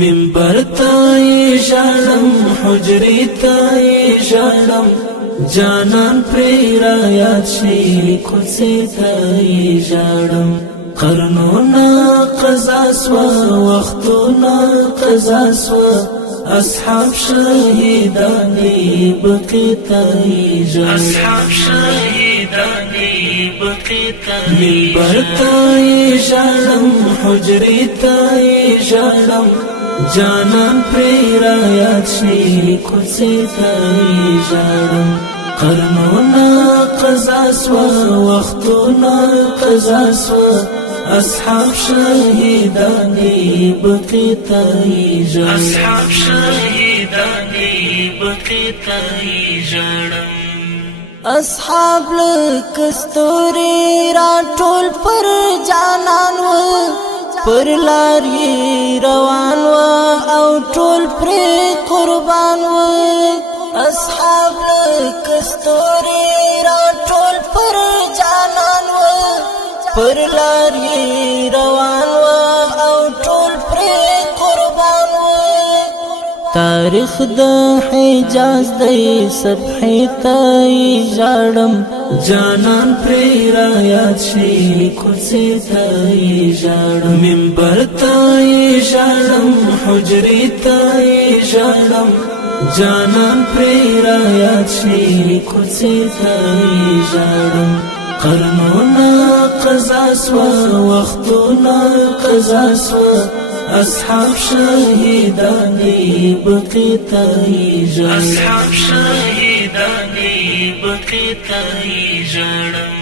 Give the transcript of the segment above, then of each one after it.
منبر تای ژړم حجرې تای ژړم جانان پرې را یاد شي کوڅې تای ژړم قرنونه قضا سوه وختونه قضا سوه اصحاب شهیدانی بقی تای ژړم اصحاب شهیدانی بقی تای منبر تای ژړم حجرې تای ژړم جانان پرې را یاد شي کوڅې تای ژړم قرنونه قضا سوه وختونه قضا سوه اصحاب شهیدانی بقی تای ژړم اصحاب شهیدانی بقی تای ژړم اصحاب لکستوري را ټول پر جانان و پر لاري روان و او ټول پر قربان و اصحاب لکستوري را ټول پر جانان و پر لاري روان و او ټول پر قربان و تاریخ د حجاز دی صبحې تای ژړم جانان پرې را یاد شي کوڅې تای ژړم منبر تای ژړم حجرې تای ژړم جانان پرې را یاد شي کوڅې تای ژړم قرنونه قضا سوه وختونه قضا سوه اصحاب شهیدانی بقی تای ژړم اصحاب شهیدانی بقی تای ژړم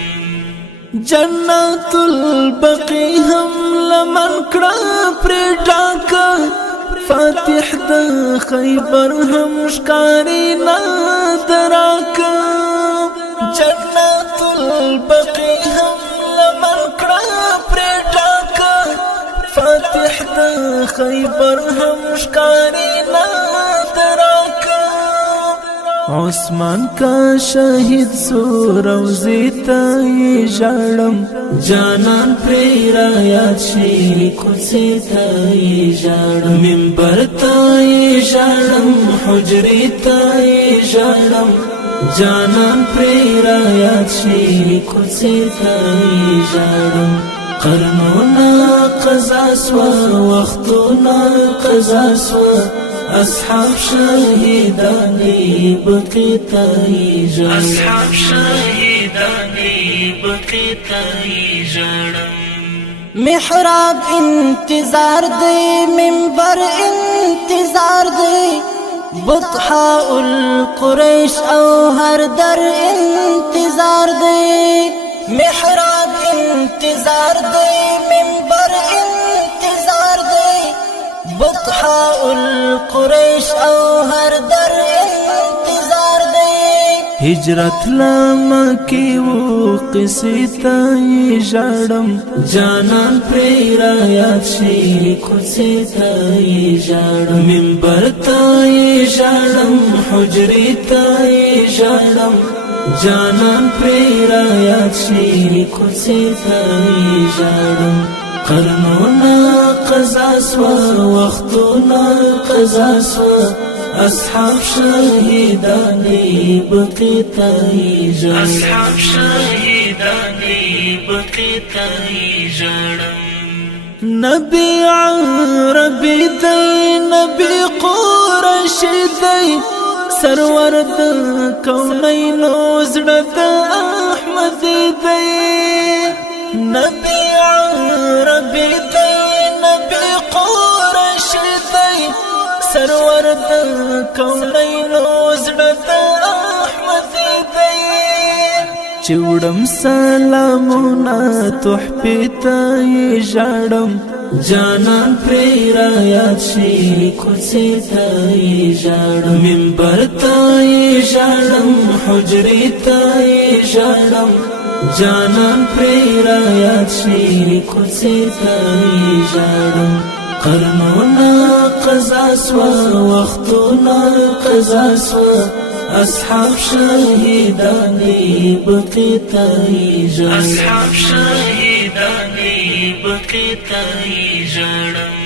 جنت البقی هم لمن کړه پر ډاکه فاتح د خیبر هم ښکاری نه دراکه جنت البقی هم لمن کړه پر ډاکه فاتح د خیبر هم ښکاری نه دراکه عثمان کا شهید سو روزی تای ژړم جانان پرې را یاد شي کوڅې تای ژړم منبر تای ژړم حجرې تای ژړم جانان پرې را یاد شي کوڅې تای ژړم قرنونه قضا سوه وختونه قضا سوه اصحاب شهیدانی بقی تای ژړم اصحاب شهیدانی بقی تای ژړم محراب انتظار دی منبر انتظار دی بطحاء القریش او هر در انتظار دی محراب انتظار دی منبر انتظار دی بطحاء القریش او هر در انتظار دی هجرت لمکی و قصی تای ژړم جانان پرې را یاد شي کوڅې تای ژړم منبر تای ژړم حجرې تای ژړم جانان پرې را یاد شي کوڅې تای ژړم قرنونه قضا سوه وختونه قضا سوه اصحاب شهیدانی بقی تای ژړم اصحاب شهیدانی بقی تای ژړم نبی عربی دی نبی قرشی دی سرور د کونینو زړه د احمد دی نبی عربی دی نبی قرشی دی سرور د کونینو زړه د احمد دی چوڑم سلامونه تحفې تای ژړم جانان پرې را یاد شي کوڅې تای ژړم منبر تای ژړم حجرې تای ژړم جانان پرې را یاد شي کوڅې تای ژړم قرنونه قضا سوه وختونه قضا سوه اصحاب شهیدانی بقی تای ژړم اصحاب شهیدانی بقی تای ژړم